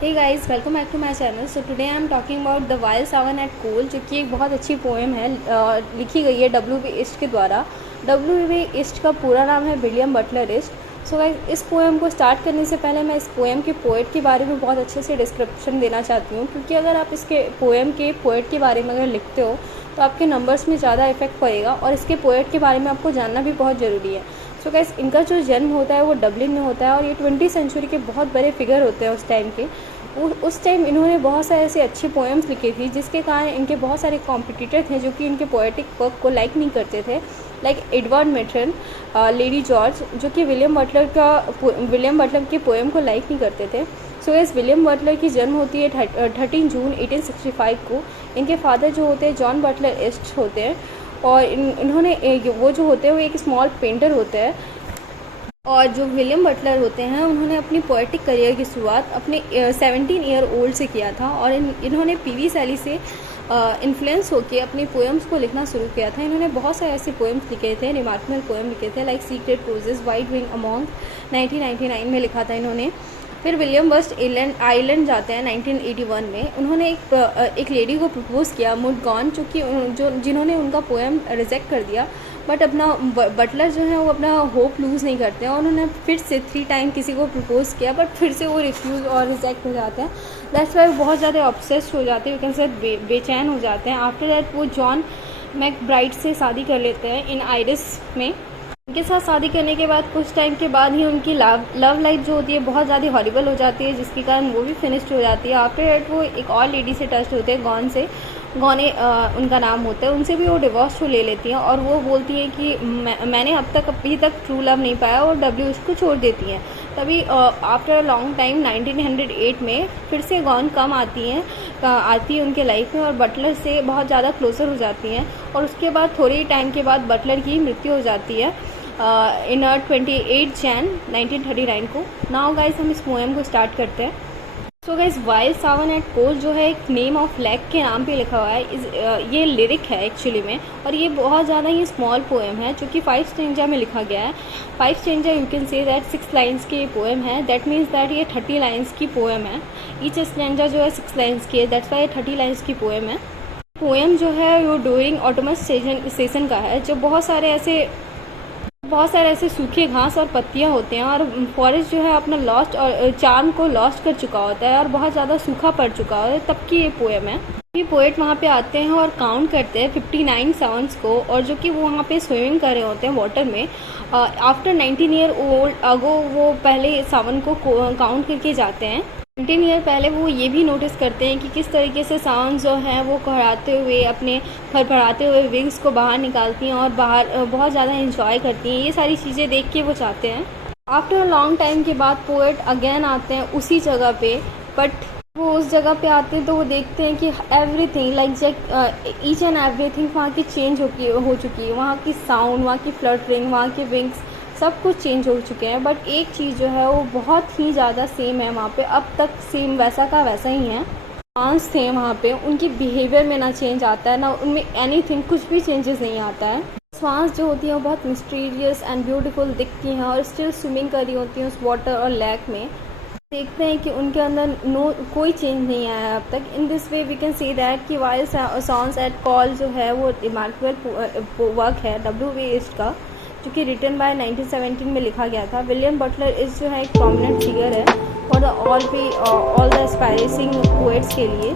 Hey guys, welcome back to my channel. So today I am talking about the wild Sawan at call, जो कि एक बहुत अच्छी poem है। लिखी गई है W.B. ईस्ट के द्वारा। W.B. ईस्ट का पूरा नाम है William Butler east. So guys, इस पोएम को स्टार्ट करने से पहले मैं इस पोएम के पोएट के बारे में बहुत अच्छे से डिस्क्रिप्शन देना चाहती हूँ, क्योंकि अगर आप इसके पोएम के पोएट के बारे में अगर लिखते हो तो आपके नंबर्स में ज़्यादा इफेक्ट पड़ेगा, और इसके पोएट के बारे में आपको जानना भी बहुत ज़रूरी है। सो गाइस, इनका जो जन्म होता है वो डबलिन में होता है, और ये 20वीं सेंचुरी के बहुत बड़े फिगर होते हैं उस टाइम के। उस टाइम इन्होंने बहुत सारे ऐसे अच्छी पोएम्स लिखी थी, जिसके कारण इनके बहुत सारे कॉम्पिटिटर थे जो कि इनके पोएटिक वर्क को लाइक नहीं करते थे, लाइक एडवर्ड मेटन, लेडी जॉर्ज, जो कि विलियम बटलर के पोएम को लाइक नहीं करते थे। सो इस विलियम बटलर की जन्म होती है 13 जून 1865 को। इनके फादर जो होते हैं जॉन बटलर ईस्ट होते हैं, और इन्होंने वो जो होते हैं वो एक स्मॉल पेंटर होते हैं। और जो विलियम बटलर होते हैं उन्होंने अपनी पोएटिक करियर की शुरुआत अपने 17 ईयर ओल्ड से किया था, और इन्होंने पीवी शैली से इन्फ्लुएंस होकर अपनी पोएम्स को लिखना शुरू किया था। इन्होंने बहुत सारे ऐसे पोएम्स लिखे थे, रिमार्केबल पोएम लिखे थे, like secret roses, white wing among 1999 में लिखा था इन्होंने। फिर विलियम वेस्ट आइलैंड जाते हैं 1981 में। उन्होंने एक लेडी को प्रपोज किया, मुड गॉन, जिन्होंने उनका पोएम रिजेक्ट कर दिया। बट अपना बटलर जो है वो अपना होप लूज़ नहीं करते हैं, और उन्होंने फिर से 3 टाइम किसी को प्रपोज किया, बट फिर से वो रिफ्यूज़ और रिजेक्ट हो जाते हैं। दैट्स वाई बहुत ज़्यादा ऑब्सेस्ड हो जाते हैं, यू कैन से बेचैन हो जाते हैं। आफ्टर दैट वो जॉन मैकब्राइड से शादी कर लेते हैं इन आयरिस में। उनके साथ शादी करने के बाद कुछ टाइम के बाद ही उनकी लव लाइफ जो होती है बहुत ज़्यादा हॉरिबल हो जाती है, जिसके कारण वो भी फिनिश्ड हो जाती है। आफ्टर दैट वो एक और लेडी से टच होते हैं, गौने उनका नाम होता है, उनसे भी वो डिवोर्स ले लेती हैं, और वो बोलती है कि मैंने अभी तक ट्रू लव नहीं पाया, और डब्ल्यू उसको छोड़ देती हैं। तभी आफ्टर लॉन्ग टाइम 1908 में फिर से गौन कम आती है उनके लाइफ में, और बटलर से बहुत ज़्यादा क्लोजर हो जाती हैं। और उसके बाद थोड़ी टाइम के बाद बटलर की मृत्यु हो जाती है इन 28 जैन 1939 को। नाउ गाइस, हम इस पोएम को स्टार्ट करते हैं। So guys, wild Sawan at call जो है एक नेम ऑफ लेक के नाम पे लिखा हुआ है। ये लिरिक है एक्चुअली में, और ये बहुत ज़्यादा ही स्मॉल पोएम है, जो कि 5 स्टैंजा में लिखा गया है। 5 stanza you can say that 6 lines की पोएम है। दैट मीन्स दैट ये 30 लाइन्स की पोएम है। ईच स्टैंजा जो है 6 लाइन्स की है, दैट्स वाई 30 लाइन्स की पोएम है। पोएम जो है वो ड्यूरिंग ऑटोमस सीजन का है, जो बहुत सारे ऐसे सूखे घास और पत्तियां होते हैं, और फॉरेस्ट जो है अपना लॉस्ट और चार्म को लॉस्ट कर चुका होता है, और बहुत ज़्यादा सूखा पड़ चुका होता है, तब की ये पोएम है। ये पोएट वहाँ पे आते हैं और काउंट करते हैं 59 साउंड्स को, और जो कि वो वहाँ पे स्विमिंग कर रहे होते हैं वाटर में। आफ्टर 19 ईयर ओल्ड अगो वो पहले सावन को काउंट करके जाते हैं। 19 ईयर पहले वो ये भी नोटिस करते हैं कि किस तरीके से साउंड जो हैं वो फड़फड़ाते हुए विंग्स को बाहर निकालती हैं, और बाहर बहुत ज़्यादा इंजॉय करती हैं। ये सारी चीज़ें देख के वो चाहते हैं। आफ्टर लॉन्ग टाइम के बाद पोएट अगेन आते हैं उसी जगह पे, बट वो उस जगह पे आते हैं तो वो देखते हैं कि everything like each and everything वहाँ की चेंज हो चुकी है। वहाँ की साउंड, वहाँ की फ्लटरिंग, वहाँ के विंग्स, सब कुछ चेंज हो चुके हैं। बट एक चीज़ जो है वो बहुत ही ज़्यादा सेम है वहाँ पे, अब तक सेम वैसा का वैसा ही है। स्वान्स थे वहाँ पे, उनकी बिहेवियर में ना चेंज आता है, ना उनमें एनीथिंग, कुछ भी चेंजेस नहीं आता है। स्वान्स जो होती हैं वो बहुत मिस्टीरियस एंड ब्यूटीफुल दिखती हैं, और स्टिल स्विमिंग कर रही होती हैं उस वाटर और लेक में। देखते हैं कि उनके अंदर कोई चेंज नहीं आया है अब तक। In this way we can see that कि वाइल्ड साउंड्स एट कॉल जो है वो रिमार्केबल वर्क है W.B. ईस्ट का, जो कि रिटन बाय 1917 में लिखा गया था। विलियम बटलर ईस्ट जो है एक प्रोमिनेंट फिगर है और ऑल द एस्पायरिंग पोएट्स के लिए।